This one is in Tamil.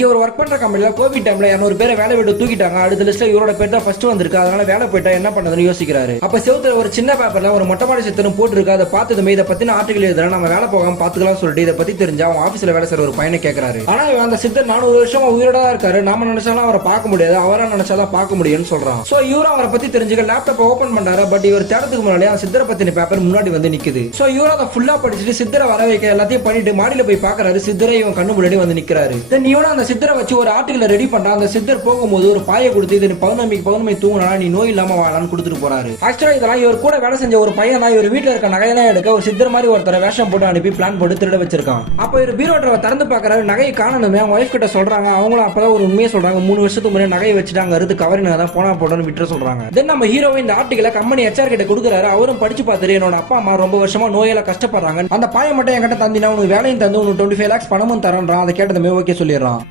இவர் ஒர்க் பண்ற கம்பெனில கோவிட் டைம்ல 200 பேரை வேலை விட்டு தூக்கிட்டாங்க. அடுத்த லிஸ்ட்ல இவரோட பேர் தான் ஃபர்ஸ்ட் வந்திருக்கு. அதனால வேலை போயிட்டா என்ன பண்றதுன்னு யோசிக்கிறாரு. அப்ப செவுத்துல ஒரு சின்ன பேப்பர்ல ஒரு மொட்டை மாடி சித்தரும் போட்டுருக்கு. அதை பார்த்ததுமே இதை பத்தின ஆர்டிகல் எழுதுறேன், நம்ம வேலை போகாம பாத்துக்கலாம் சொல்லிட்டு இதை பத்தி தெரிஞ்சா அவன் ஆபீஸ்ல வேலை செய்யற ஒரு பையனை கேட்கறாரு. ஆனா அந்த சித்தர் 400 வருஷமா உயிரோட தான் இருக்காரு, நாம நினைச்சாலும் அவரை பார்க்க முடியாது, அவரா நினைச்சாதான் பார்க்க முடியும்னு சொல்றான். சோ இவரும் அவரை பத்தி தெரிஞ்சுக்க லேப்டாப் ஓபன் பண்றாரு. பட் இவர் தேடத்துக்கு முன்னாடி அந்த சித்தரை பத்தின பேப்பர் முன்னாடி வந்து நிக்குது. சோ இவரும் அதை ஃபுல்லா படிச்சுட்டு சித்தரை வர வைக்க எல்லாத்தையும் பண்ணிட்டு மாடியில போய் பாக்குறாரு. சித்தரை இவன் கண்ணு முன்னாடி வந்து நிக்கிறாரு. தென் இவனும் அந்த சித்தரை வச்சு ஒரு ஆர்டிகல் ரெடி பண்றான். அந்த சித்தர் போகும்போது ஒரு பாயை கொடுத்து இது பௌர்ணமி தூங்கினா நீ நோய் இல்லாம வாழலாம்னு கொடுத்துட்டு போறாரு. ஆக்சுவலா இதெல்லாம் இவர் கூட வேலை செஞ்ச ஒரு பையன் தான் இவர் வீட்டுல இருக்க நகையெல்லாம் எடுக்க ஒரு சித்தர் மாதிரி ஒருத்தர வேஷம் போட்டு அனுப்பி பிளான் போட்டு திருட வச்சிருக்கான். அப்ப இவர் பீரோட்டரை திறந்து பாக்குறாரு. நகையை காணணுமே அவங்க ஒய்ஃப் கிட்ட சொல்றாங்க. அவங்களும் அப்பதான் ஒரு உண்மையை சொல்றாங்க. 3 வருஷத்துக்கு முன்னாடி நகையை வச்சுட்டாங்க, அறுத்து கவரிங் தான் போனா போட்டோன்னு விட்டுற சொல்றாங்க. தென் நம்ம ஹீரோவை இந்த ஆர்டிகல கம்பெனி HR கிட்ட கொடுக்குறாரு. அவரும் படிச்சு பார்த்துட்டு என்னோட அப்பா அம்மா ரொம்ப வருஷமா நோயால கஷ்டப்படுறாங்க, அந்த பாயை மட்டும் என்கிட்ட தந்தினா உனக்கு வேலையும் தந்து உனக்கு 25 lakhs பணமும் தரேன்றான். அதை கேட்டதுமே ஓகே சொல்லிடுறான்.